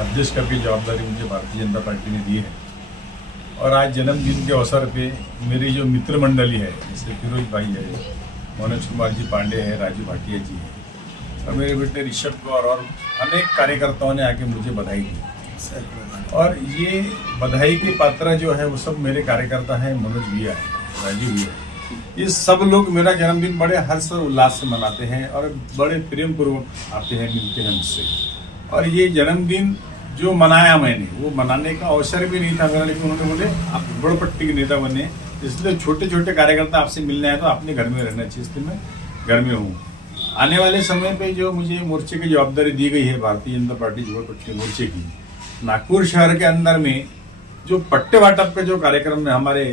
अध्यक्ष करके जवाबदारी मुझे भारतीय जनता पार्टी ने दी है। और आज जन्मदिन के अवसर पे मेरी जो मित्र मंडली है, जैसे फिरोज भाई है, मनोज कुमार जी पांडे है, राजू भाटिया जी है और मेरे बेटे ऋषभ गौर और अनेक कार्यकर्ताओं ने आके मुझे बधाई दी। और ये बधाई के पात्र जो है वो सब मेरे कार्यकर्ता हैं, मनोज भैया है, राजू भैया है। ये सब लोग मेरा जन्मदिन बड़े हर्ष और उल्लास से मनाते हैं और बड़े प्रेम पूर्वक आते हैं, मिलते हैं मुझसे। और ये जन्मदिन जो मनाया मैंने, वो मनाने का अवसर भी नहीं था मेरा, लेकिन उन्होंने बोले आप झोपड़पट्टी के नेता बने, इसलिए छोटे छोटे कार्यकर्ता आपसे मिलने आए तो अपने घर में रहना चाहिए, इसलिए मैं घर में हूँ। आने वाले समय पे जो मुझे मोर्चे की जवाबदारी दी गई है भारतीय जनता पार्टी झोपड़पट्टी मोर्चे की, नागपुर शहर के अंदर में जो पट्टे वाटप का जो कार्यक्रम है, हमारे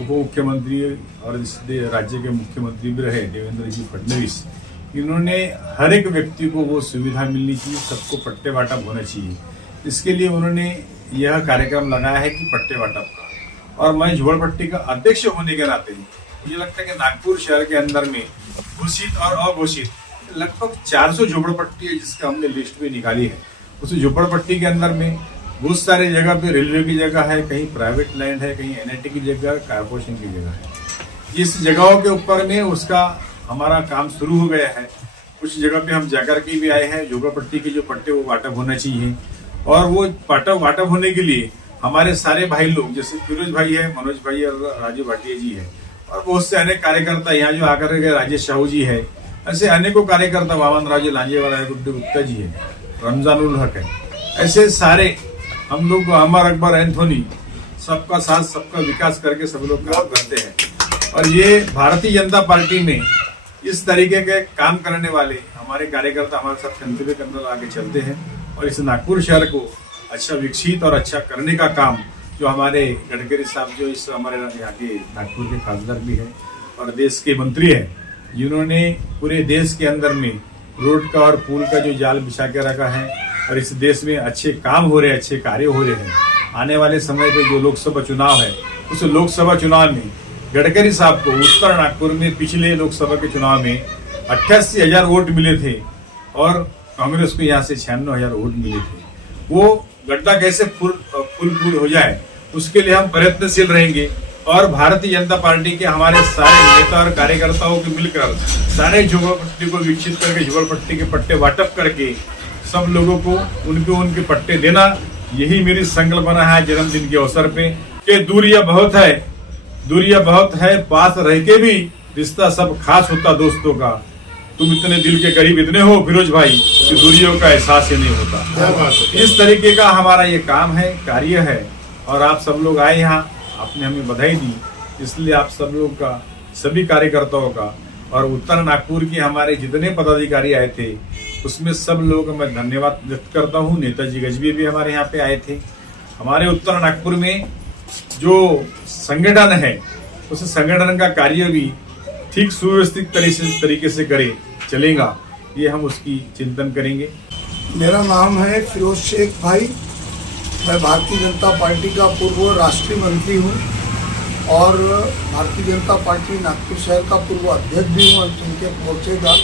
उप मुख्यमंत्री और इस राज्य के मुख्यमंत्री भी रहे देवेंद्र जी फडणवीस, इन्होंने हर एक व्यक्ति को वो सुविधा मिलनी चाहिए, सबको पट्टे वाटप होना चाहिए। इसके लिए उन्होंने यह कार्यक्रम लगाया है कि पट्टे वाटप का। और मैं झोपड़पट्टी का अध्यक्ष होने के नाते मुझे लगता है कि नागपुर शहर के अंदर में घोषित और अघोषित लगभग 400 झोपड़पट्टी है जिसका हमने लिस्ट भी निकाली है। उस झोपड़पट्टी के अंदर में बहुत सारे जगह पे रेलवे की जगह है, कहीं प्राइवेट लैंड है, कहीं एनआईटी की जगह, कारपोरेशन की जगह है। इस जगहों के ऊपर में उसका हमारा काम शुरू हो गया है। कुछ जगह पे हम जाकर के भी आए हैं। झोपड़पट्टी के जो पट्टे वो वाटप होना चाहिए और वो पट्टा वाटप होने के लिए हमारे सारे भाई लोग, जैसे फिरोज भाई है, मनोज भाई और राजू भाटिया जी है और बहुत से अनेक कार्यकर्ता यहाँ जो आकर के राजेश साहू जी है, ऐसे अनेकों कार्यकर्ता, वामन राजे लांजेवाला है, गुड्डू गुप्ता जी है, रमजानुल हक है, ऐसे सारे हम लोग अमर अकबर एंथोनी, सबका साथ सबका विकास करके सब लोग काम करते हैं। और ये भारतीय जनता पार्टी में इस तरीके के काम करने वाले हमारे कार्यकर्ता हमारे साथ कंधे कंधे आगे चलते हैं और इस नागपुर शहर को अच्छा विकसित और अच्छा करने का काम जो हमारे गडकरी साहब, जो इस हमारे यहाँ के नागपुर के खासदार भी है और देश के मंत्री है, जिन्होंने पूरे देश के अंदर में रोड का और पुल का जो जाल बिछा के रखा है और इस देश में अच्छे काम हो रहे हैं, अच्छे कार्य हो रहे हैं। आने वाले समय पे जो लोकसभा चुनाव है, उस लोकसभा चुनाव में गडकरी साहब को उत्तर नागपुर में पिछले लोकसभा के चुनाव में 88,000 वोट मिले थे और कांग्रेस को यहाँ से 96,000 वोट मिले थे। वो गड्ढा कैसे फुल हो जाए उसके लिए हम प्रयत्नशील रहेंगे और भारतीय जनता पार्टी के हमारे सारे नेता और कार्यकर्ताओं को मिलकर सारे झोपड़पट्टी को विकसित करके झोपड़पट्टी के पट्टे वाटप करके सब लोगों को उनके पट्टे देना, यही मेरी संकल्पना है जन्मदिन के अवसर पे। कि दूरियां बहुत है, पास रह के भी रिश्ता सब खास होता दोस्तों का। तुम इतने दिल के करीब इतने हो फिरोज भाई कि दूरियों का एहसास ही नहीं होता। इस तरीके का हमारा ये काम है, कार्य है और आप सब लोग आए यहाँ, आपने हमें बधाई दी, इसलिए आप सब लोग का, सभी कार्यकर्ताओं का और उत्तर नागपुर के हमारे जितने पदाधिकारी आए थे उसमें सब लोगों का मैं धन्यवाद व्यक्त करता हूँ। नेताजी गजबी भी हमारे यहाँ पे आए थे। हमारे उत्तर नागपुर में जो संगठन है उस संगठन का कार्य भी ठीक सुव्यवस्थित तरीके से करे चलेगा, ये हम उसकी चिंतन करेंगे। मेरा नाम है फिरोज शेख भाई, मैं भारतीय जनता पार्टी का पूर्व राष्ट्रीय मंत्री हूँ और भारतीय जनता पार्टी नागपुर शहर का पूर्व अध्यक्ष भी हूँ उनके मोर्चे का।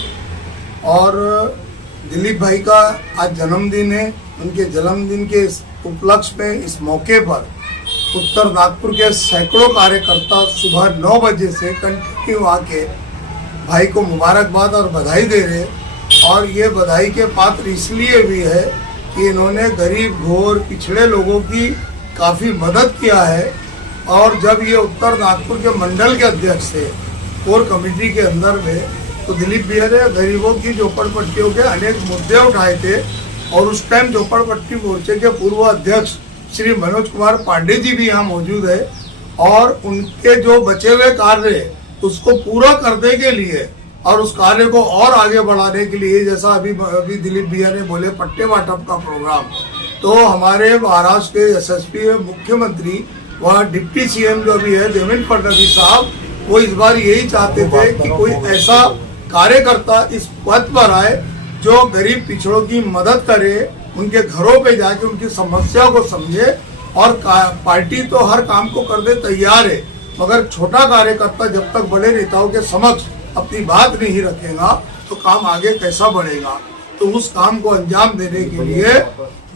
और दिलीप भाई का आज जन्मदिन है। उनके जन्मदिन के उपलक्ष्य में इस मौके पर उत्तर नागपुर के सैकड़ों कार्यकर्ता सुबह 9 बजे से कंटिन्यू आके भाई को मुबारकबाद और बधाई दे रहे। और ये बधाई के पात्र इसलिए भी है कि इन्होंने गरीब घोर पिछड़े लोगों की काफ़ी मदद किया है। और जब ये उत्तर नागपुर के मंडल के अध्यक्ष थे कोर कमेटी के अंदर में, तो दिलीप भैया ने गरीबों की झोपड़पट्टियों के अनेक मुद्दे उठाए थे और उस टाइम झोपड़पट्टी मोर्चे के पूर्व अध्यक्ष श्री मनोज कुमार पांडे जी भी यहाँ मौजूद है और उनके जो बचे हुए कार्य उसको पूरा करने के लिए और उस कार्य को और आगे बढ़ाने के लिए, जैसा अभी दिलीप भैया ने बोले पट्टे वाटप का प्रोग्राम, तो हमारे महाराष्ट्र के एसएसपी मुख्यमंत्री व डिप्टी सीएम जो भी है देवेंद्र फडणवीस साहब, वो इस बार यही चाहते थे कि कोई ऐसा कार्यकर्ता इस पद पर आए जो गरीब पिछड़ों की मदद करे, उनके घरों पे जाके उनकी समस्या को समझे। और पार्टी तो हर काम को करने तैयार है, मगर छोटा कार्यकर्ता जब तक बड़े नेताओं के समक्ष अपनी बात नहीं रखेगा तो काम आगे कैसा बढ़ेगा। तो उस काम को अंजाम देने के लिए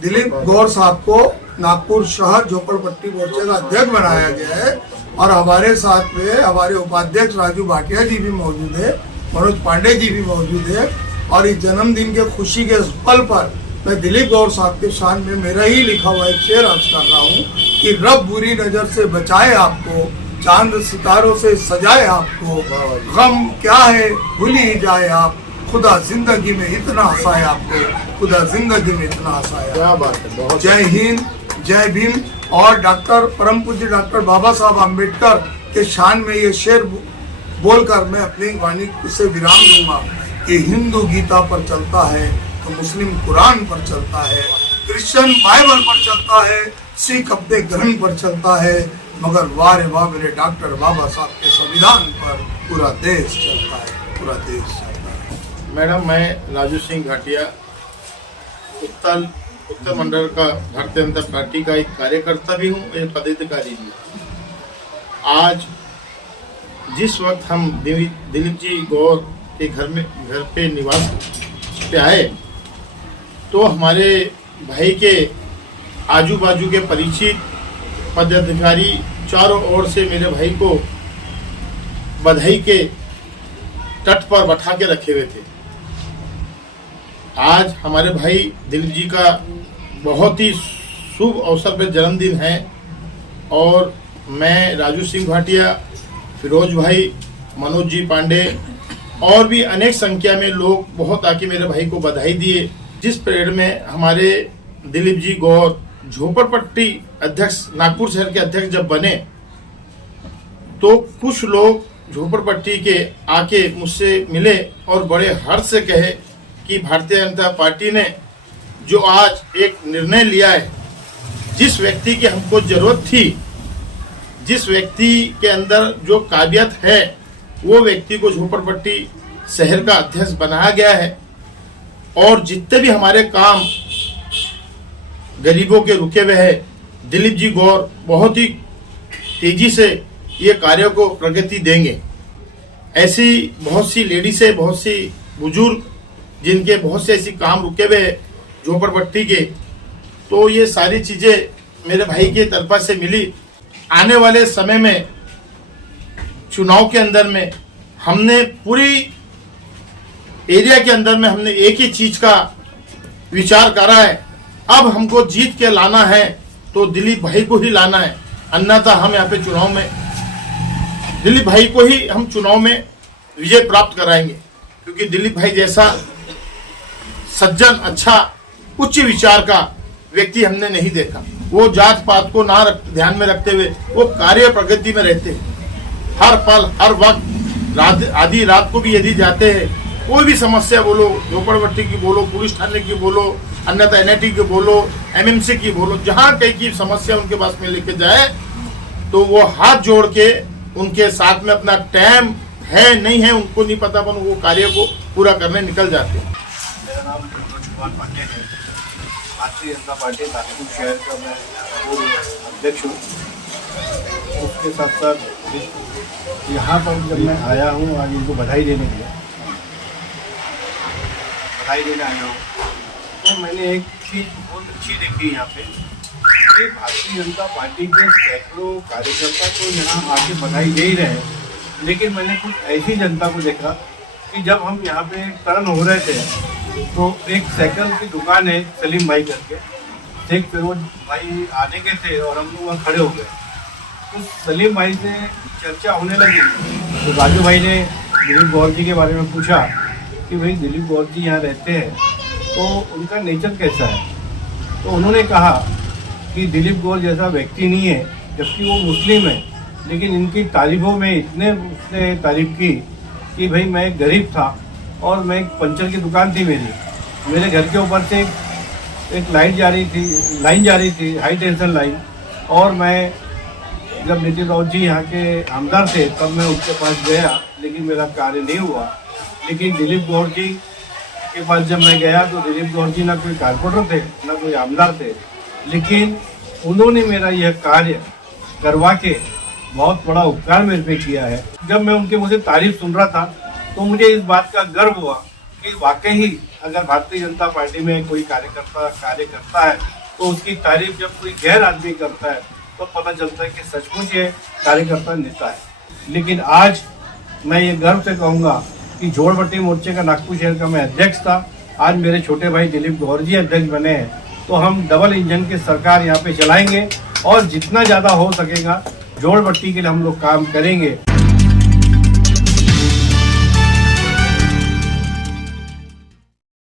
दिलीप गौर साहब को नागपुर शहर झोपड़पट्टी मोर्चे का अध्यक्ष बनाया गया है और हमारे साथ में हमारे उपाध्यक्ष राजू भाटिया जी भी मौजूद है, मनोज पांडे जी भी मौजूद है। और इस जन्मदिन के खुशी के इस पल पर मैं दिलीप गौर साहब के शान में मेरा ही लिखा हुआ एक शेर अर्ज कर रहा हूँ कि रब बुरी नजर से बचाए आपको, चांद सितारों से सजाए आपको, गम क्या है भूल ही जाए आप, खुदा जिंदगी में इतना हंसाए आपको, खुदा जिंदगी में इतना हंसाए। क्या बात है, बहुत जय हिंद, जय भीम। और डॉक्टर परम पूज्य डॉक्टर बाबा साहब आम्बेडकर के शान में ये शेर बोलकर मैं अपनी वाणी से विराम दूंगा कि हिंदू गीता पर चलता है तो मुस्लिम कुरान पर चलता है, क्रिश्चियन बाइबल पर चलता है, सिख अपने ग्रंथ पर चलता है, मगर वाह रे वाह मेरे डॉक्टर बाबा साहब के संविधान पर पूरा देश चलता है, पूरा देश चलता है। मैडम, मैं राजू सिंह घाटिया उत्तर मंडल का भारतीय जनता पार्टी का एक कार्यकर्ता भी हूँ, एक पदाधिकारी भी हूँ। आज जिस वक्त हम दिलीप जी गौर के घर पे निवास पे आए तो हमारे भाई के आजू बाजू के परिचित पदाधिकारी चारों ओर से मेरे भाई को बधाई के तट पर बैठा के रखे हुए थे। आज हमारे भाई दिलीप जी का बहुत ही शुभ अवसर पर जन्मदिन है और मैं राजू सिंह भाटिया, फिरोज भाई, मनोज जी पांडे और भी अनेक संख्या में लोग बहुत आके मेरे भाई को बधाई दिए। जिस परेड में हमारे दिलीप जी गौर झोपड़पट्टी अध्यक्ष, नागपुर शहर के अध्यक्ष जब बने तो कुछ लोग झोपड़पट्टी के आके मुझसे मिले और बड़े हर्ष से कहे कि भारतीय जनता पार्टी ने जो आज एक निर्णय लिया है, जिस व्यक्ति की हमको जरूरत थी, जिस व्यक्ति के अंदर जो काबिलियत है, वो व्यक्ति को झोपड़पट्टी शहर का अध्यक्ष बनाया गया है। और जितने भी हमारे काम गरीबों के रुके हुए हैं, दिलीप जी गौर बहुत ही तेजी से ये कार्यों को प्रगति देंगे। ऐसी बहुत सी लेडीज है, बहुत सी बुजुर्ग जिनके बहुत से ऐसी काम रुके हुए हैं झोपड़पट्टी के, तो ये सारी चीजें मेरे भाई के तरफा से मिली। आने वाले समय में चुनाव के अंदर में हमने पूरी एरिया के अंदर में हमने एक ही चीज का विचार करा है, अब हमको जीत के लाना है तो दिलीप भाई को ही लाना है, अन्यथा हम यहाँ पे चुनाव में दिलीप भाई को ही हम चुनाव में विजय प्राप्त कराएंगे। क्योंकि दिलीप भाई जैसा सज्जन, अच्छा, उच्च विचार का व्यक्ति हमने नहीं देखा। वो जात पात को ना ध्यान में रखते हुए वो कार्य प्रगति में रहते हैं। हर पल हर वक्त आधी रात को भी यदि जाते हैं, कोई भी समस्या बोलो, झोपड़पट्टी की बोलो, पुलिस थाने की बोलो, अन्यथा एनआईटी की बोलो, एमएमसी की बोलो, जहाँ कहीं की समस्या उनके पास में लेके जाए तो वो हाथ जोड़ के उनके साथ में अपना टाइम है नहीं है उनको नहीं पता, पर वो कार्य को पूरा करने निकल जाते हैं। मेरा नाम मनोज कुमार पांडे है। भारतीय जनता पार्टी नागपुर शहर का मैं पूर्व अध्यक्ष हूँ। उसके साथ साथ यहाँ पर जब मैं आया हूँ आज इनको बधाई देने के लिए आया हूँ, तो मैंने एक चीज़ बहुत अच्छी देखी यहाँ पे कि भारतीय जनता पार्टी के सैकड़ों कार्यकर्ता तो यहाँ आके बधाई दे ही रहे हैं, लेकिन मैंने कुछ ऐसी जनता को देखा कि जब हम यहाँ पे टर्न हो रहे थे तो एक साइकिल की दुकान है सलीम भाई करके, शेख फिरोज भाई आने के थे और हम लोग वहाँ खड़े हो गए। तो सलीम भाई से चर्चा होने लगी तो राजू भाई ने दिलीप गौर जी के बारे में पूछा कि भाई दिलीप गौर जी यहाँ रहते हैं तो उनका नेचर कैसा है। तो उन्होंने कहा कि दिलीप गौर जैसा व्यक्ति नहीं है, जबकि वो मुस्लिम है, लेकिन इनकी तारीफों में इतने उसने तारीफ की कि भाई मैं गरीब था और मैं एक पंचर की दुकान थी मेरे घर के ऊपर से एक लाइन जा रही थी हाई टेंशन लाइन, और मैं जब नितिन राउत जी यहाँ के आमदार थे तब मैं उनके पास गया, लेकिन मेरा कार्य नहीं हुआ। लेकिन दिलीप गौर जी के पास जब मैं गया तो दिलीप गौर जी ना कोई कारपोरेटर थे ना कोई आमदार थे, लेकिन उन्होंने मेरा यह कार्य करवा के बहुत बड़ा उपकार मेरे पे किया है। जब मैं उनके मुझे तारीफ सुन रहा था तो मुझे इस बात का गर्व हुआ कि वाकई ही अगर भारतीय जनता पार्टी में कोई कार्यकर्ता कार्य करता है तो उसकी तारीफ जब कोई गैर आदमी करता है तो पता चलता है कि सचमुच ये कार्यकर्ता नेता है। लेकिन आज मैं ये गर्व से कहूँगा कि जोड़बट्टी मोर्चे का नागपुर शहर का मैं अध्यक्ष था, आज मेरे छोटे भाई दिलीप गौर जी अध्यक्ष बने हैं, तो हम डबल इंजन की सरकार यहाँ पे चलाएंगे और जितना ज़्यादा हो सकेगा जोड़बट्टी के लिए हम लोग काम करेंगे।